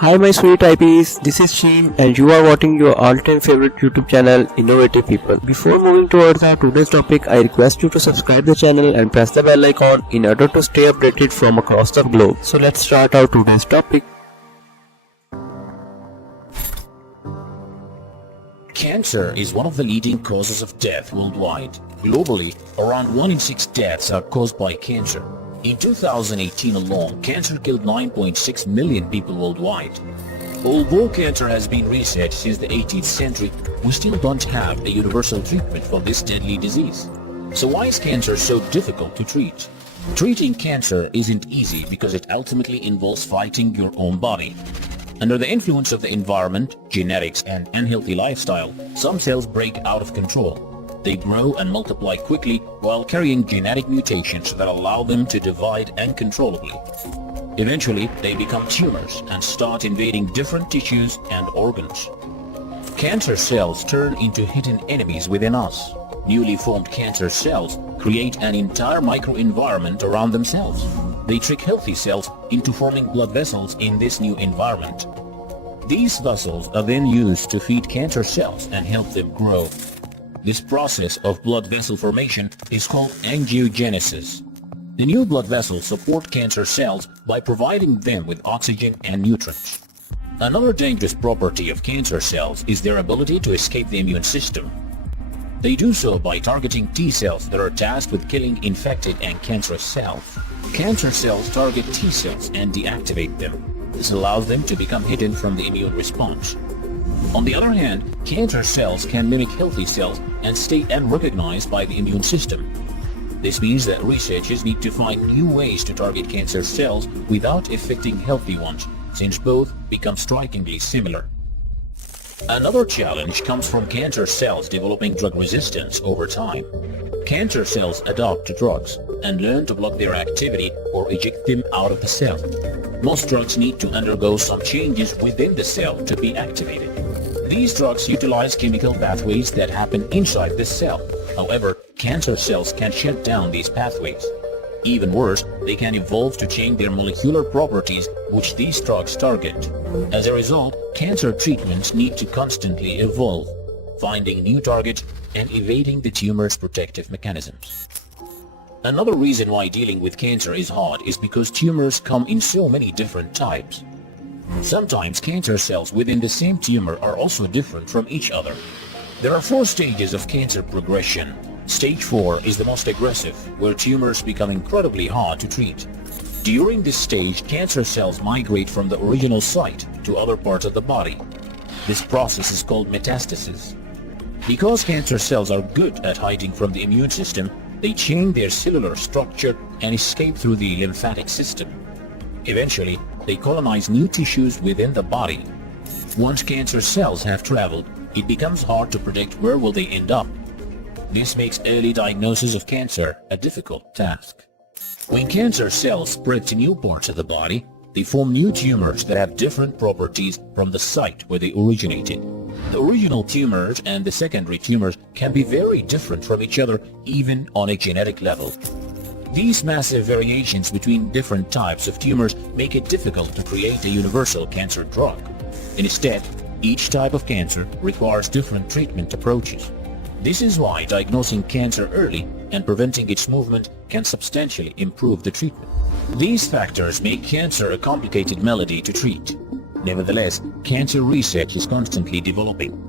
Hi my sweet IPs, this is Sheen and you are watching your all-time favorite YouTube channel, Innovative People. Before moving towards our today's topic, I request you to subscribe the channel and press the bell icon in order to stay updated from across the globe. So let's start our today's topic. Cancer is one of the leading causes of death worldwide. Globally, around 1 in 6 deaths are caused by cancer. In 2018 alone, cancer killed 9.6 million people worldwide. Although cancer has been researched since the 18th century, we still don't have a universal treatment for this deadly disease. So why is cancer so difficult to treat? Treating cancer isn't easy because it ultimately involves fighting your own body. Under the influence of the environment, genetics, and unhealthy lifestyle, some cells break out of control. They grow and multiply quickly while carrying genetic mutations that allow them to divide uncontrollably. Eventually, they become tumors and start invading different tissues and organs. Cancer cells turn into hidden enemies within us. Newly formed cancer cells create an entire microenvironment around themselves. They trick healthy cells into forming blood vessels in this new environment. These vessels are then used to feed cancer cells and help them grow. This process of blood vessel formation is called angiogenesis. The new blood vessels support cancer cells by providing them with oxygen and nutrients. Another dangerous property of cancer cells is their ability to escape the immune system. They do so by targeting T cells that are tasked with killing infected and cancerous cells. Cancer cells target T cells and deactivate them. This allows them to become hidden from the immune response. On the other hand, cancer cells can mimic healthy cells and stay unrecognized by the immune system. This means that researchers need to find new ways to target cancer cells without affecting healthy ones, since both become strikingly similar. Another challenge comes from cancer cells developing drug resistance over time. Cancer cells adapt to drugs and learn to block their activity or eject them out of the cell. Most drugs need to undergo some changes within the cell to be activated. These drugs utilize chemical pathways that happen inside the cell. However, cancer cells can shut down these pathways. Even worse, they can evolve to change their molecular properties, which these drugs target. As a result, cancer treatments need to constantly evolve, finding new targets and evading the tumor's protective mechanisms. Another reason why dealing with cancer is hard is because tumors come in so many different types. Sometimes cancer cells within the same tumor are also different from each other. There are 4 stages of cancer progression. Stage 4 is the most aggressive, where tumors become incredibly hard to treat. During this stage, cancer cells migrate from the original site to other parts of the body. This process is called metastasis. Because cancer cells are good at hiding from the immune system, they change their cellular structure and escape through the lymphatic system. Eventually, they colonize new tissues within the body. Once cancer cells have traveled, it becomes hard to predict where will they end up. This makes early diagnosis of cancer a difficult task. When cancer cells spread to new parts of the body, they form new tumors that have different properties from the site where they originated. The original tumors and the secondary tumors can be very different from each other even on a genetic level. These massive variations between different types of tumors make it difficult to create a universal cancer drug. Instead, each type of cancer requires different treatment approaches. This is why diagnosing cancer early and preventing its movement can substantially improve the treatment. These factors make cancer a complicated malady to treat. Nevertheless, cancer research is constantly developing.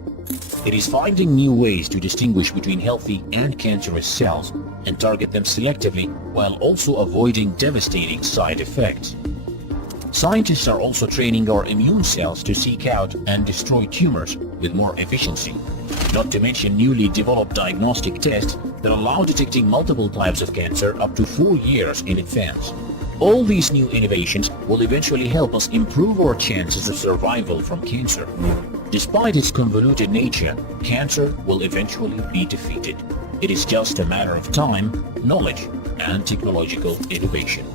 It is finding new ways to distinguish between healthy and cancerous cells and target them selectively while also avoiding devastating side effects. Scientists are also training our immune cells to seek out and destroy tumors with more efficiency, not to mention newly developed diagnostic tests that allow detecting multiple types of cancer up to 4 years in advance. All these new innovations will eventually help us improve our chances of survival from cancer. Despite its convoluted nature, cancer will eventually be defeated. It is just a matter of time, knowledge, and technological innovation.